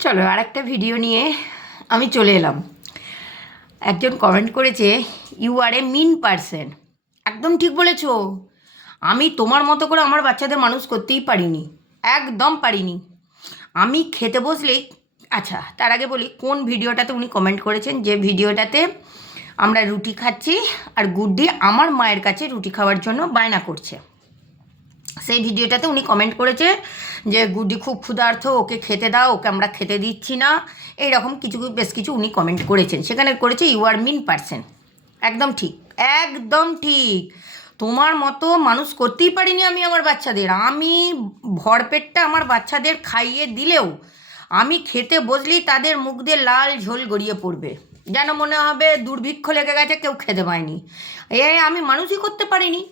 চলো আর একটা ভিডিও নিয়ে আমি চলে এলাম। একজন কমেন্ট করেছে, you R A mean person. একদম ঠিক বলেছো। আমি তোমার মতো করে আমার বাচ্চাদের মানুষ করতেই পারিনি, একদম পারিনি। আমি খেতে বসলেই, আচ্ছা তার আগে বলি কোন ভিডিওটাতে উনি কমেন্ট করেছেন। যে ভিডিওটাতে আমরা রুটি খাচ্ছি আর গুড্ডি আমার মায়ের কাছে রুটি খাওয়ার জন্য বায়না করছে, সেই ভিডিওটাতে উনি কমেন্ট করেছে যে গুড্ডি খুব ক্ষুধার্ত, ওকে খেতে দাও, ওকে আমরা খেতে দিচ্ছি না, এইরকম কিছু বেশ কিছু উনি কমেন্ট করেছেন। সেখানে করেছে ইউ আর মিন পারসন। একদম ঠিক, একদম ঠিক। তোমার মতো মানুষ করতেই পারিনি আমি আমার বাচ্চাদের। আমি ভরপেটটা আমার বাচ্চাদের খাইয়ে দিলেও আমি খেতে বসলেই তাদের মুখ দিয়ে লাল ঝোল গড়িয়ে পড়বে, যেন মনে হবে দুর্ভিক্ষ লেগে গেছে, কেউ খেতে পায়নি। আমি মানুষই করতে পারিনি।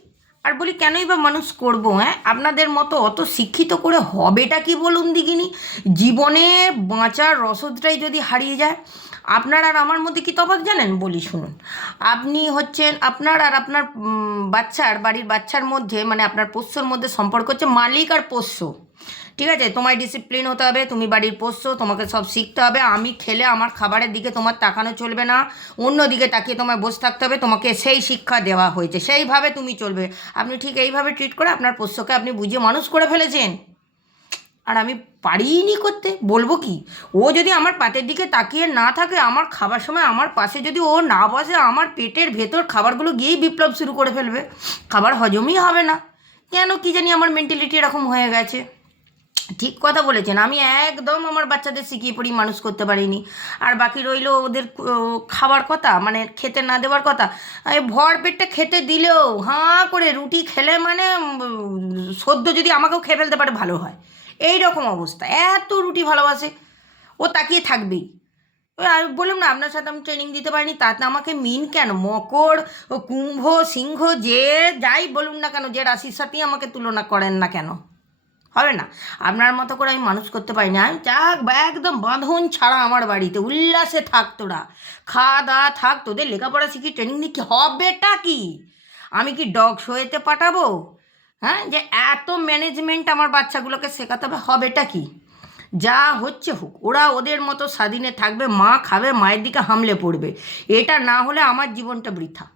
আর বলি কেনই বা মানুষ করবো? হ্যাঁ, আপনাদের মতো অত শিক্ষিত করে হবেটা কি বলুন দিকিনি? জীবনে বাঁচার রসদটাই যদি হারিয়ে যায়। আপনার আর আমার মধ্যে কি তফাৎ জানেন? বলি শুনুন। আপনি হচ্ছেন, আপনার আর আপনার বাচ্চার, বাড়ির বাচ্চার মধ্যে, মানে আপনার পোষ্যর মধ্যে সম্পর্ক হচ্ছে মালিক আর পোষ্য। ঠিক আছে, তোমায় ডিসিপ্লিন হতে হবে, তুমি বাড়ির পোষ্য, তোমাকে সব শিখতে হবে। আমি খেলে আমার খাবারের দিকে তোমার তাকানো চলবে না, অন্য দিকে তাকিয়ে তোমায় বসে থাকতে হবে। তোমাকে সেই শিক্ষা দেওয়া হয়েছে, সেইভাবে তুমি চলবে। আপনি ঠিক এইভাবে ট্রিট করে আপনার পোষ্যকে আপনি বুঝিয়ে মানুষ করে ফেলেছেন। আর আমি পারিনি করতে, বলবো কি? ও যদি আমার পাতের দিকে তাকিয়ে না থাকে, আমার খাবার সময় আমার পাশে যদি ও না বসে, আমার পেটের ভেতর খাবারগুলো গিয়েই বিপ্লব শুরু করে ফেলবে, খাবার হজমই হবে না। কেন কি জানি আমার মেন্টালিটি এরকম হয়ে গেছে। ঠিক কথা বলেছেন, আমি একদম আমার বাচ্চাদের শিখিয়ে পড়ি মানুষ করতে পারিনি। আর বাকি রইল ওদের খাবার কথা, মানে খেতে না দেওয়ার কথা। ভর পেটটা খেতে দিলেও হাঁ করে রুটি খেলে, মানে সদ্য যদি আমাকেও খেয়ে ফেলতে পারে ভালো হয়, এই রকম অবস্থা। এত রুটি ভালোবাসে, ও তাকিয়ে থাকবেই। আর বললাম না, আপনার সাথে আমি ট্রেনিং দিতে পারিনি, তাতে আমাকে মিন কেন? মকর, কুম্ভ, সিংহ, যে যাই বলুন না কেন, যে রাশির সাথেই আমাকে তুলনা করেন না কেন, হবে না। আপনার মতো করে আমি মানুষ করতে পারি না। আমি যাক বা একদম বাঁধন ছাড়া আমার বাড়িতে উল্লাসে থাক, তোরা খাওয়া দাওয়া থাক, তোদের লেখাপড়া শিখি, ট্রেনিং দিই, কি হবেটা কি? আমি কি ডগ শোয়েতে পাঠাবো? হ্যাঁ, যে এত ম্যানেজমেন্ট আমার বাচ্চাগুলোকে শেখাতে হবে, হবেটা কি? যা হচ্ছে হোক, ওরা ওদের মতো স্বাধীনে থাকবে, মা খাবে, মায়ের দিকে হামলে পড়বে। এটা না হলে আমার জীবনটা বৃথা।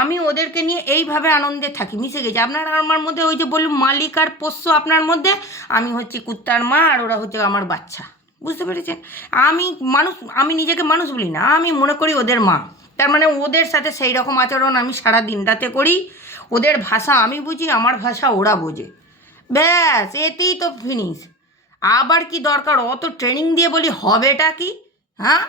আমি ওদেরকে নিয়ে এইভাবে আনন্দে থাকি, মিশে গেছি। আপনার আর আমার মধ্যে ওই যে বলুন মালিক আর পোষ্য, আপনার মধ্যে আমি হচ্ছি কুত্তার মা আর ওরা হচ্ছে আমার বাচ্চা। বুঝতে পেরেছেন? আমি মানুষ, আমি নিজেকে মানুষ বলি না, আমি মনে করি ওদের মা। তার মানে ওদের সাথে সেই রকম আচরণ আমি সারা দিন রাতে করি। ওদের ভাষা আমি বুঝি, আমার ভাষা ওরা বোঝে, ব্যাস এতেই তো ফিনিশ। আবার কি দরকার অত ট্রেনিং দিয়ে? বলি হবেটা কি? হ্যাঁ,